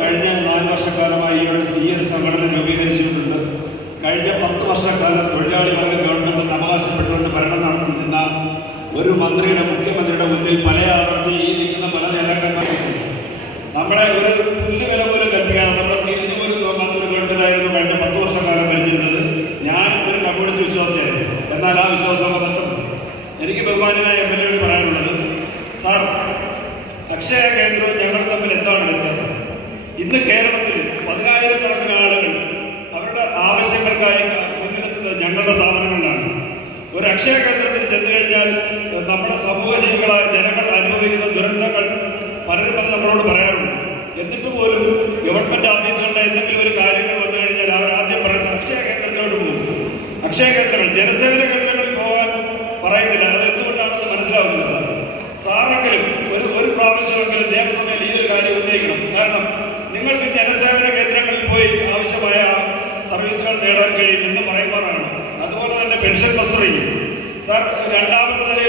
കഴിഞ്ഞ 4 വർഷക്കാലമായി ഈ ഒരു സംഘടന രൂപീകരിച്ചിട്ടുണ്ട്. കഴിഞ്ഞ 10 വർഷക്കാലം തൊഴിലാളി വർഗ ഗവൺമെൻറ് അവകാശപ്പെട്ടുകൊണ്ട് ഭരണം നടത്തിയിരുന്ന ഒരു മുഖ്യമന്ത്രിയുടെ മുന്നിൽ പല ആവർത്തി ഈ നിൽക്കുന്ന പല നേതാക്കന്മാരുണ്ട്. നമ്മളെ ഒരു പുല്ല് വില പോലും കൽപ്പിക്കാതെ നമ്മളെ തിരിഞ്ഞു പോലും നോക്കാത്ത ഒരു ഗവൺമെൻറ്റായിരുന്നു കഴിഞ്ഞ 10 വർഷക്കാലം ഭരിച്ചിരുന്നത്. ഞാൻ ഒരു കമ്മ്യൂണിസ്റ്റ് വിശ്വാസിയായിരുന്നു. എന്നാൽ ആ വിശ്വാസം നഷ്ടപ്പെട്ടു. എനിക്ക് ബഹുമാനായ MLA പറയാനുള്ളത്, സാർ, അക്ഷയ കേന്ദ്രവും ഞങ്ങൾ തമ്മിൽ എന്താണ് വ്യത്യാസം? ഇന്ന് കേരളത്തിൽ 10,000-കണക്കിന് ആളുകൾ അവരുടെ ആവശ്യങ്ങൾക്കായി മുന്നിലെത്തുന്നത് ഞങ്ങളുടെ സ്ഥാപനങ്ങളിലാണ്. ഒരു അക്ഷയ കേന്ദ്രത്തിൽ ചെന്നു കഴിഞ്ഞാൽ നമ്മുടെ സമൂഹ ജീവികളായ ജനങ്ങൾ അനുഭവിക്കുന്ന ദുരന്തങ്ങൾ പലരും അത് നമ്മളോട് പറയാറുണ്ട്. എന്നിട്ട് പോലും ഗവൺമെൻറ് ഓഫീസുകളുടെ എന്തെങ്കിലും ഒരു കാര്യങ്ങൾ വന്നു കഴിഞ്ഞാൽ അവർ ആദ്യം പറയുന്നത് അക്ഷയ കേന്ദ്രത്തിലോട്ട് പോകും. അക്ഷയ കേന്ദ്രങ്ങൾ, ജനസേവന കേന്ദ്രങ്ങളിൽ പോകാൻ പറയുന്നില്ല. അത് എന്തുകൊണ്ടാണെന്ന് മനസ്സിലാവുന്നില്ല. സാറെങ്കിലും ഒരു പ്രാവശ്യമെങ്കിലും നിയമസഭയിൽ ഈ ഒരു കാര്യം ഉന്നയിക്കണം. കാരണം നിങ്ങൾക്ക് ജനസേവന കേന്ദ്രങ്ങളിൽ പോയി ആവശ്യമായ സർവീസുകൾ നേടാൻ കഴിയും എന്ന് പറയുവാനാണ്. അതുപോലെ തന്നെ പെൻഷൻ മസ്റ്ററിങ്. സാർ, 2ാമത്തെ നില